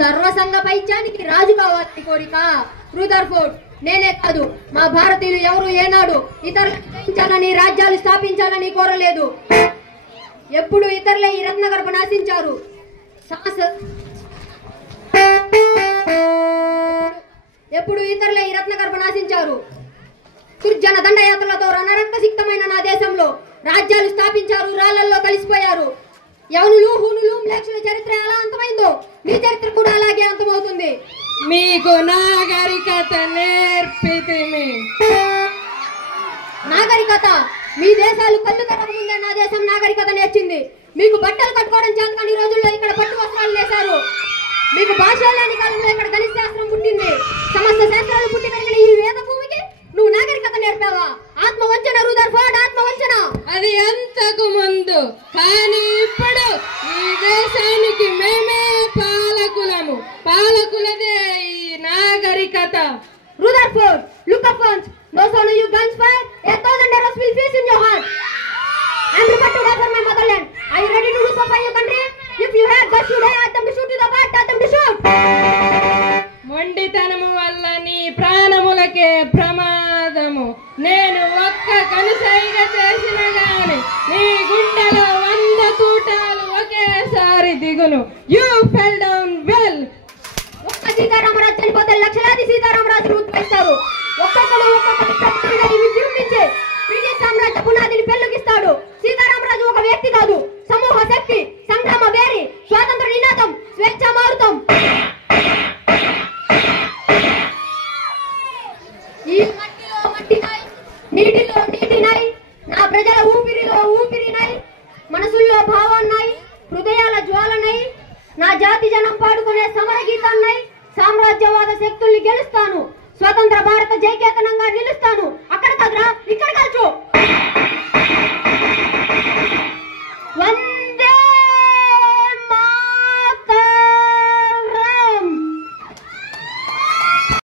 సర్వసంగ పైత్యానికి రాజు కావాలని కోరిక. రూదర్ఫోర్డ్ నేనే కాదు, మా భారతీయులు ఎవరు ఏనాడు ఇతరులను జయించాలని రాజ్యాలు స్థాపించాలని కోరలేదు. ఎప్పుడు ఇతరులే ఈ రత్నగర్భ నాశించారు. దుర్జన దండయాత్రలతో రణరక్తసిక్తమైన నా దేశంలో రాజ్యాలు స్థాపించారు, రాళ్లల్లో కలిసిపోయారు. యవనులు హూనులు మ్లేచ్చుల చరిత్ర ఎలా అంతమైందో మీ చరిత్ర కూడా అలాగే అంతమవుతుంది. మీకు నాగరికత నేర్పితిమి. నాగరికత? మీ దేశాలు కళ్ళు తెరక ముందే నా దేశం నాగరికత నేర్చింది. మీకు బట్టలు కట్టుకోవడం చేత కానీ రోజుల్లో ఇక్కడ పట్టు వస్త్రాలు వేశారు. మీకు భాష లేని కాలంలో ఇక్కడ గణిత శాస్త్రం పుట్టింది. సమస్త శాస్త్రాలు పుట్టి పెరిగిన ఈ వేద భూమికి నువ్వు నాగరికత నేర్పావా? ఆత్మవంచన రూదర్ఫోర్డ్, ఆత్మవంచన. అది అంతకు ముందు, కానీ ఇప్పుడు ఈ దేశానికి మేమే పాలకులము. పాలకులదే ఈ నాగరికత. Rutherford, look up once. No sooner you guns fire, 1,000 arrows will fierce in your heart. I am prepared to die for my motherland. Are you ready to do so for your country? If you have guts, you die. Ask them to shoot you the butt. Ask them to shoot. మొండితనము వల్ల నీ ప్రాణములకే ప్రమాదము. నేను ఒక్క కనుసైగ చేసిన గాని నీ గుండెలో 100 తూటాలు ఒకేసారి దిగును. You fell down well. ఒక్క సీతారామరాజు చనిపోతే లక్షలాది సీతారామరాజులు ఉద్భవిస్తారు. ఒక్కొక్కరు ఒక్కొక్కరిగా విజృంభించే బ్రిటిష్ సామ్రాజ్య పునాదిని పెళ్లికిస్తాడు. సీతారామరాజు ఒక వ్యక్తి కాదు, సమూహ శక్తి, సంగ్రామ వేరి, స్వాతంత్ర నినాదం, స్వేచ్ఛ మారుతం. ఈ మట్టిలో మట్టినై, నీటిలో నీటినై, నా ప్రజల ఊపిరిలో ఊపిరినై, మనసుల్లో భావాన్నై, హృదయాల జ్వాలనై, నా జాతి జనం పాడుకునే సమర గీతాన్నై, సామ్రాజ్యవాద శక్తి